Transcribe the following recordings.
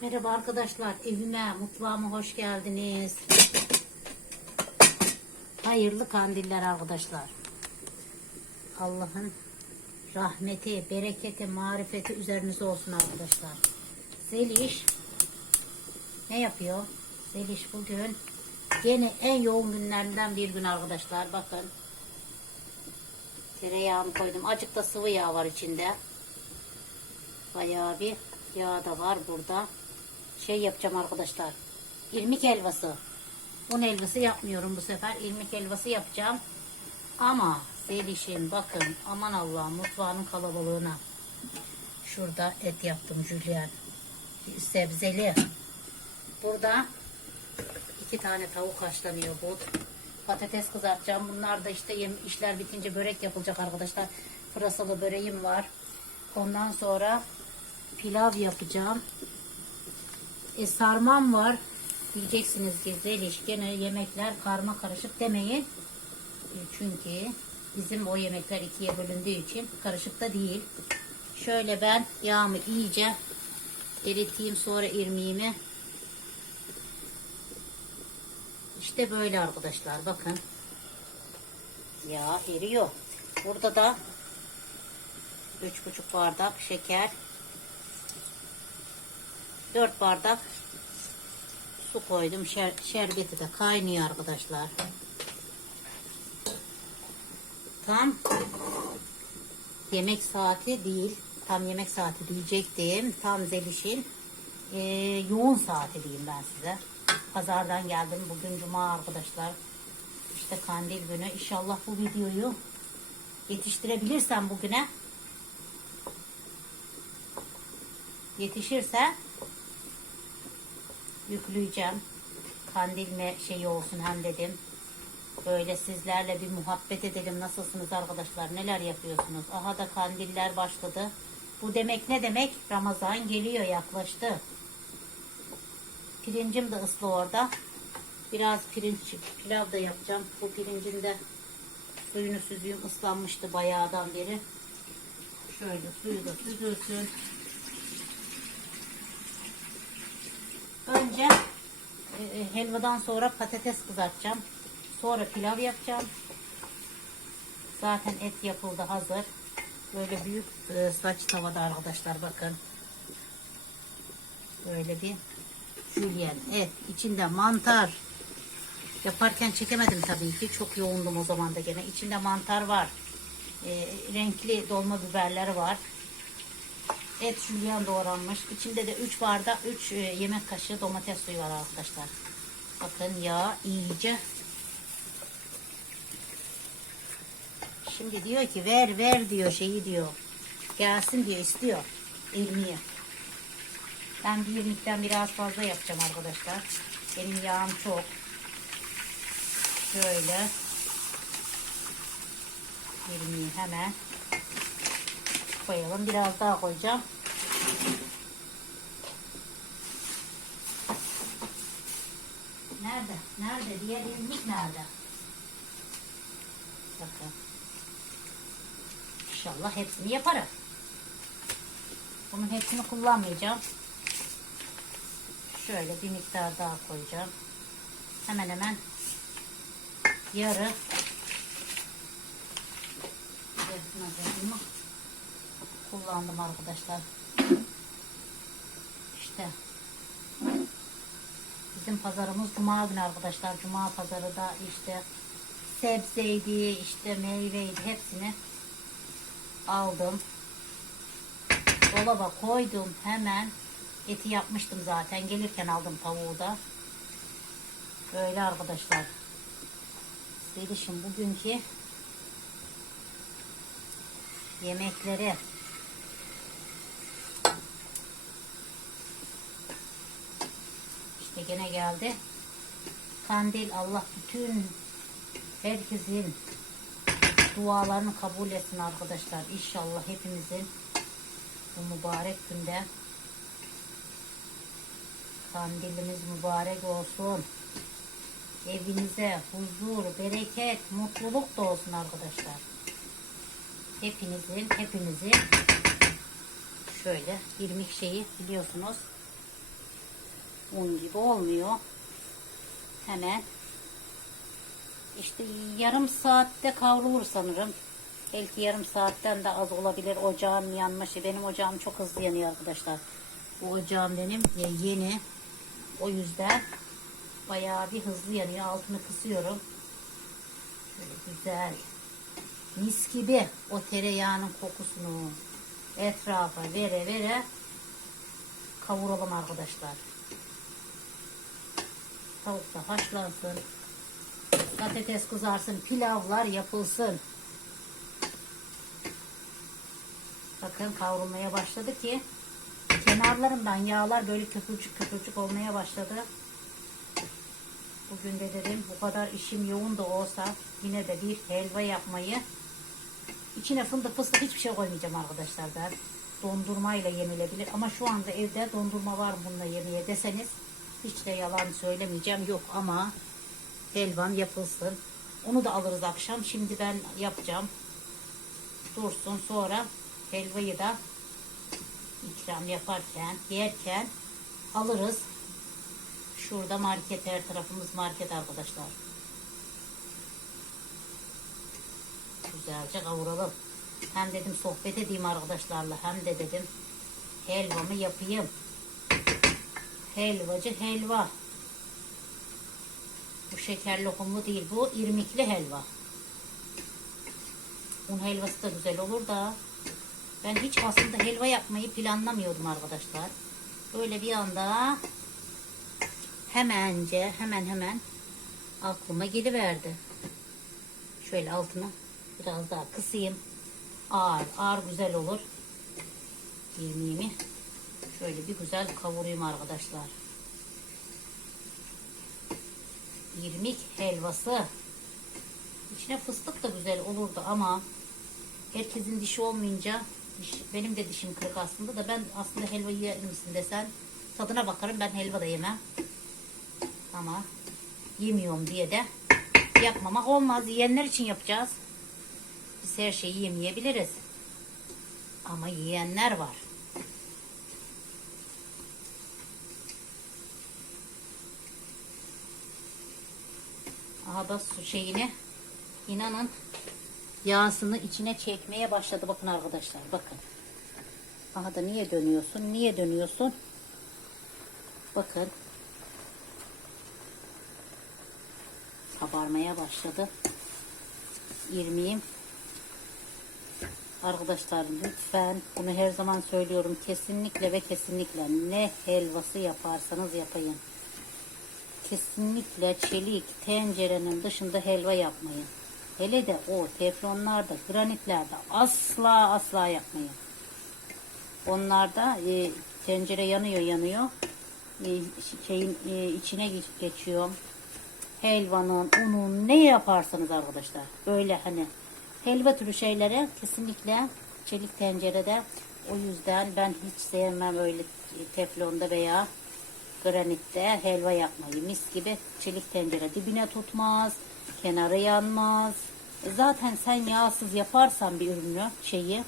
Merhaba arkadaşlar, evime, mutfağıma hoş geldiniz. Hayırlı kandiller arkadaşlar. Allah'ın rahmeti, bereketi, marifeti üzerinize olsun arkadaşlar. Zeliş ne yapıyor? Zeliş bugün gene en yoğun günlerinden bir gün arkadaşlar. Bakın. Tereyağımı koydum. Azıcık da sıvı yağ var içinde. Bayağı bir yağ da var burada. Şey yapacağım arkadaşlar. İrmik helvası. Un helvası yapmıyorum bu sefer. İrmik helvası yapacağım. Ama Zeliş'in bakın aman Allah'ım mutfağının kalabalığına. Şurada et yaptım Julian. Sebzeli. Burada iki tane tavuk haşlanıyor bu. Patates kızartacağım. Bunlar da işte işler bitince börek yapılacak arkadaşlar. Pırasalı böreğim var. Ondan sonra pilav yapacağım. E, sarmam var. Diyeceksiniz ki Zeliş gene yemekler karma karışık demeyin. E, çünkü bizim o yemekler ikiye bölündüğü için karışık da değil. Şöyle ben yağımı iyice eriteyim sonra irmiğimi. İşte böyle arkadaşlar bakın. Yağ eriyor. Burada da 3,5 bardak şeker 4 bardak su koydum. Şer, şerbeti de kaynıyor arkadaşlar. Tam yemek saati değil. Tam yemek saati diyecektim. Tam Zeliş'in e, yoğun saati diyeyim ben size. Pazardan geldim. Bugün cuma arkadaşlar. İşte kandil günü. İnşallah bu videoyu yetiştirebilirsem bugüne yetişirse yükleyeceğim. Kandil mi şeyi olsun hem dedim. Böyle sizlerle bir muhabbet edelim. Nasılsınız arkadaşlar? Neler yapıyorsunuz? Aha da kandiller başladı. Bu demek ne demek? Ramazan geliyor yaklaştı. Pirincim de ıslı orada. Biraz pirinç pilav da yapacağım. Bu pirincin de suyunu süzüyüm. ıslanmıştı bayağıdan beri. Şöyle suyu da süzülsün. Önce e, helvadan sonra patates kızartacağım. Sonra pilav yapacağım. Zaten et yapıldı hazır. Böyle büyük e, saç tavada arkadaşlar bakın. Böyle bir jülyen et. içinde mantar. Yaparken çekemedim tabii ki. Çok yoğundum o zaman da gene. İçinde mantar var. E, renkli dolma biberler var. Et jülyen doğranmış. İçinde de 3 bardak 3 yemek kaşığı domates suyu var arkadaşlar. Bakın yağ iyice. Şimdi diyor ki ver ver diyor şeyi diyor. Gelsin diyor istiyor. İrmiği. Ben bir irmikten biraz fazla yapacağım arkadaşlar. Benim yağım çok. Şöyle. İrmiği hemen koyalım. Biraz daha koyacağım. Nerede? Nerede? Diğer irmik nerede? Bakın. İnşallah hepsini yaparım. Bunun hepsini kullanmayacağım. Şöyle bir miktar daha koyacağım. Hemen hemen yarı yarısına koyayım kullandım arkadaşlar. İşte bizim pazarımız cuma günü arkadaşlar. Cuma pazarı da işte sebzeydi, işte meyveydi hepsini aldım. Dolaba koydum hemen. Eti yapmıştım zaten. Gelirken aldım tavuğu da. Böyle arkadaşlar. Zeliş'in bugünkü yemekleri İşte gene geldi. Kandil Allah bütün herkesin dualarını kabul etsin arkadaşlar. İnşallah hepimizin bu mübarek günde kandilimiz mübarek olsun. Evinize huzur, bereket, mutluluk da olsun arkadaşlar. Hepinizin, hepimizin şöyle 20 şeyi biliyorsunuz un gibi olmuyor. Hemen işte yarım saatte kavrulur sanırım. Belki yarım saatten de az olabilir ocağın yanması. Benim ocağım çok hızlı yanıyor arkadaşlar. Bu ocağım benim yeni. O yüzden bayağı bir hızlı yanıyor. Altını kısıyorum. Şöyle güzel. Mis gibi o tereyağının kokusunu etrafa vere vere kavuralım arkadaşlar. Tavuk da haşlansın. Patates kızarsın. Pilavlar yapılsın. Bakın kavrulmaya başladı ki kenarlarından yağlar böyle köpürcük köpürcük olmaya başladı. Bugün de dedim bu kadar işim yoğun da olsa yine de bir helva yapmayı içine fındık fıstık hiçbir şey koymayacağım arkadaşlar ben. Dondurmayla yenilebilir ama şu anda evde dondurma var bununla yemeye deseniz hiç de yalan söylemeyeceğim yok ama helvam yapılsın. Onu da alırız akşam. Şimdi ben yapacağım. Dursun sonra helvayı da ikram yaparken, yerken alırız. Şurada market her tarafımız market arkadaşlar. Güzelce kavuralım. Hem dedim sohbet edeyim arkadaşlarla hem de dedim helvamı yapayım. Helvacı helva. Bu şeker lokumlu değil bu irmikli helva. Un helvası da güzel olur da ben hiç aslında helva yapmayı planlamıyordum arkadaşlar. Böyle bir anda hemence hemen hemen aklıma geliverdi. Şöyle altını biraz daha kısayım. Ağır ağır güzel olur. İrmiğimi şöyle bir güzel kavurayım arkadaşlar. İrmik helvası. İçine fıstık da güzel olurdu ama herkesin dişi olmayınca diş, benim de dişim kırık aslında da ben aslında helva yer misin desen tadına bakarım ben helva da yemem. Ama yemiyorum diye de yapmamak olmaz. Yiyenler için yapacağız. Biz her şeyi yemeyebiliriz. Ama yiyenler var. Da su şeyini inanın yağsını içine çekmeye başladı. Bakın arkadaşlar bakın. Aha da niye dönüyorsun? Niye dönüyorsun? Bakın. Kabarmaya başladı. İrmiğim. Arkadaşlar lütfen bunu her zaman söylüyorum. Kesinlikle ve kesinlikle ne helvası yaparsanız yapayım. Kesinlikle çelik tencerenin dışında helva yapmayın. Hele de o teflonlarda, granitlerde asla asla yapmayın. Onlarda e, tencere yanıyor yanıyor. E, şeyin e, içine geç- geçiyor. Helvanın, unun ne yaparsanız arkadaşlar. Böyle hani helva türü şeylere kesinlikle çelik tencerede. O yüzden ben hiç sevmem öyle teflonda veya granitte helva yapmayı. Mis gibi çelik tencere dibine tutmaz, kenarı yanmaz. E zaten sen yağsız yaparsan bir ürünü şeyi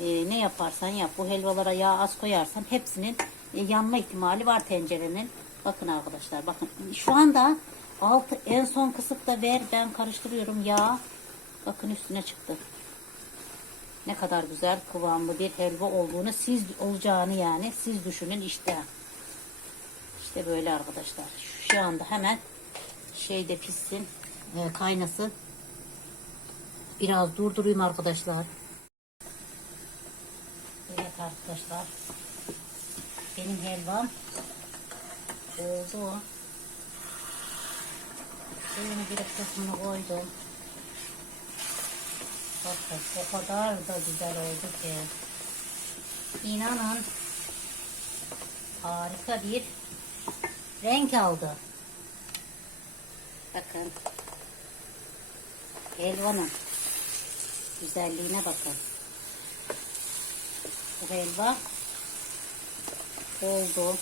e, ne yaparsan yap bu helvalara yağ az koyarsan hepsinin e, yanma ihtimali var tencerenin. Bakın arkadaşlar bakın şu anda altı en son kısıkta ver ben karıştırıyorum yağ. Bakın üstüne çıktı. Ne kadar güzel kıvamlı bir helva olduğunu siz olacağını yani siz düşünün işte. İşte böyle arkadaşlar. Şu anda hemen şeyde pişsin, e, kaynasın. Biraz durdurayım arkadaşlar. Evet arkadaşlar. Benim helvam oldu. Suyunu bir kısmını koydum. Bakın o kadar da güzel oldu ki. İnanın harika bir renk aldı. Bakın. Helvanın güzelliğine bakın. Bu helva oldu.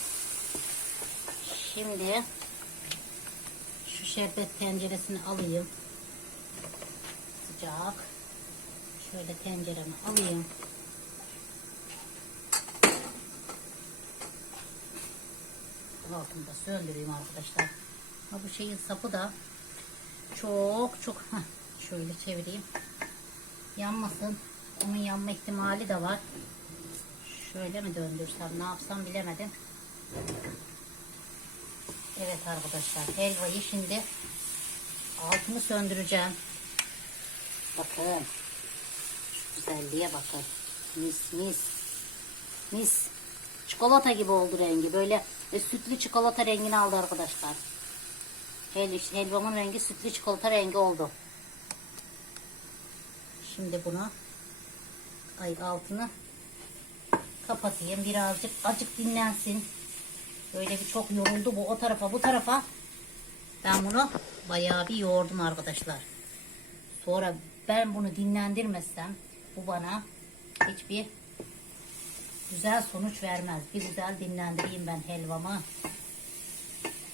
Şimdi şu şerbet tenceresini alayım. Sıcak. Şöyle tenceremi alayım. Altını da söndüreyim arkadaşlar. Ha, bu şeyin sapı da çok çok heh, şöyle çevireyim. Yanmasın. Onun yanma ihtimali de var. Şöyle mi döndürsem ne yapsam bilemedim. Evet arkadaşlar helvayı şimdi altını söndüreceğim. Bakın. Şu güzelliğe bakın. Mis mis. Mis. Çikolata gibi oldu rengi. Böyle e, sütlü çikolata rengini aldı arkadaşlar. Hel, helvamın rengi sütlü çikolata rengi oldu. Şimdi bunu ay altını kapatayım. Birazcık acık dinlensin. Böyle bir çok yoruldu bu o tarafa bu tarafa. Ben bunu bayağı bir yoğurdum arkadaşlar. Sonra ben bunu dinlendirmezsem bu bana hiçbir güzel sonuç vermez. Bir güzel dinlendireyim ben helvamı.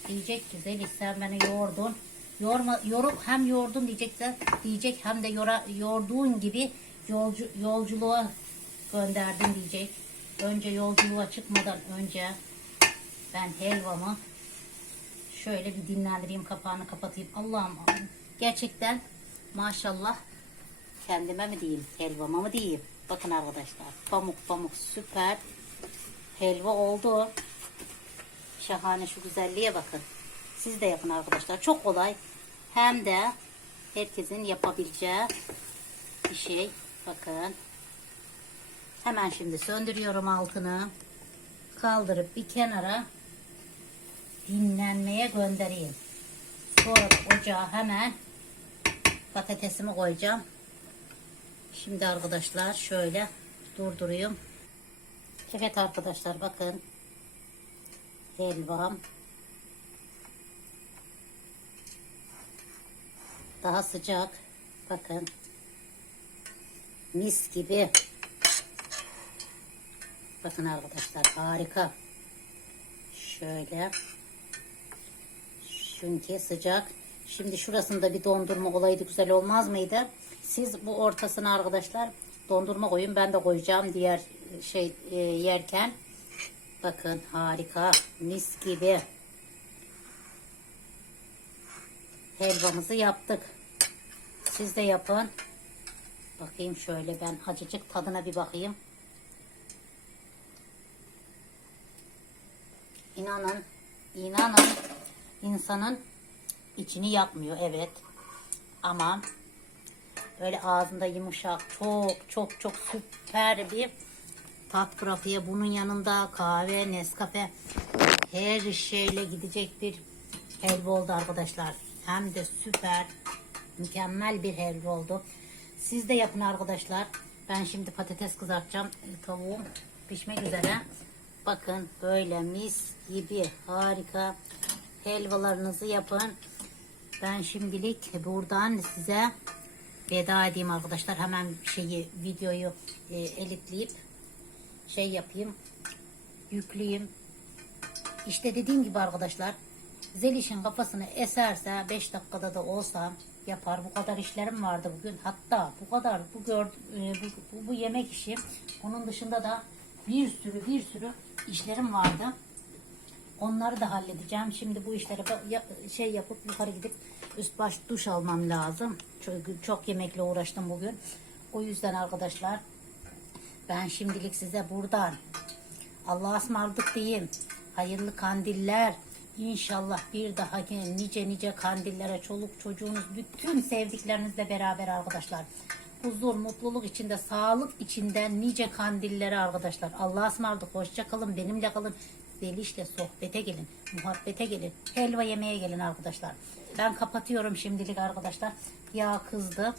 Diyecek ki Zeliş sen beni yoğurdun. Yorma, yorup hem yoğurdun diyecekler. Diyecek hem de yora, yoğurduğun gibi yolcu, yolculuğa gönderdin diyecek. Önce yolculuğa çıkmadan önce ben helvamı şöyle bir dinlendireyim kapağını kapatayım. Allah'ım gerçekten maşallah kendime mi diyeyim helvama mı diyeyim. Bakın arkadaşlar pamuk pamuk süper helva oldu. Şahane şu güzelliğe bakın. Siz de yapın arkadaşlar. Çok kolay. Hem de herkesin yapabileceği bir şey. Bakın. Hemen şimdi söndürüyorum altını. Kaldırıp bir kenara dinlenmeye göndereyim. Sonra ocağa hemen patatesimi koyacağım. Şimdi arkadaşlar şöyle durdurayım. Evet arkadaşlar bakın. Helvam. Daha sıcak. Bakın. Mis gibi. Bakın arkadaşlar harika. Şöyle. Çünkü sıcak. Şimdi şurasında bir dondurma olaydı güzel olmaz mıydı? Siz bu ortasına arkadaşlar dondurma koyun. Ben de koyacağım diğer şey e, yerken. Bakın harika. Mis gibi. Helvamızı yaptık. Siz de yapın. Bakayım şöyle ben acıcık tadına bir bakayım. İnanın, inanın insanın içini yakmıyor evet. Ama böyle ağzında yumuşak çok çok çok süper bir tat grafiği. Bunun yanında kahve, Nescafe her şeyle gidecek bir helva oldu arkadaşlar. Hem de süper mükemmel bir helva oldu. Siz de yapın arkadaşlar. Ben şimdi patates kızartacağım. E, Tavuğum pişmek üzere. Bakın böyle mis gibi harika helvalarınızı yapın. Ben şimdilik buradan size veda edeyim arkadaşlar. Hemen şeyi videoyu e, editleyip şey yapayım. Yükleyeyim. İşte dediğim gibi arkadaşlar Zeliş'in kafasını eserse 5 dakikada da olsa yapar. Bu kadar işlerim vardı bugün. Hatta bu kadar bu gör e, bu, bu, bu yemek işi. Onun dışında da bir sürü bir sürü işlerim vardı. Onları da halledeceğim. Şimdi bu işleri şey yapıp yukarı gidip üst baş duş almam lazım. Çünkü çok yemekle uğraştım bugün. O yüzden arkadaşlar ben şimdilik size buradan Allah'a ısmarladık diyeyim. Hayırlı kandiller. İnşallah bir dahaki nice nice kandillere çoluk çocuğunuz bütün sevdiklerinizle beraber arkadaşlar. Huzur, mutluluk içinde, sağlık içinde nice kandillere arkadaşlar. Allah'a ısmarladık. Hoşça kalın. Benimle kalın. Zeliş'le sohbete gelin. Muhabbete gelin. Helva yemeye gelin arkadaşlar. Ben kapatıyorum şimdilik arkadaşlar. Yağ kızdı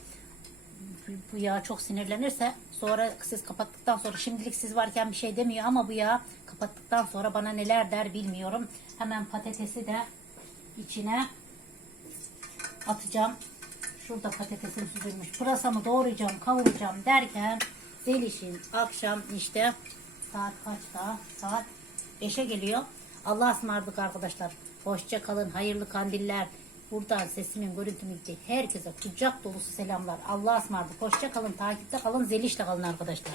bu yağ çok sinirlenirse sonra siz kapattıktan sonra şimdilik siz varken bir şey demiyor ama bu yağ kapattıktan sonra bana neler der bilmiyorum. Hemen patatesi de içine atacağım. Şurada patatesim süzülmüş. Pırasamı doğrayacağım, kavuracağım derken Zeliş'in akşam işte saat kaçta? Saat 5'e geliyor. Allah'a ısmarladık arkadaşlar. Hoşça kalın. Hayırlı kandiller. Buradan sesimin görüntümün. Herkese kucak dolusu selamlar. Allah'a ısmarladık. Hoşça kalın. Takipte kalın. Zeliş'le kalın arkadaşlar.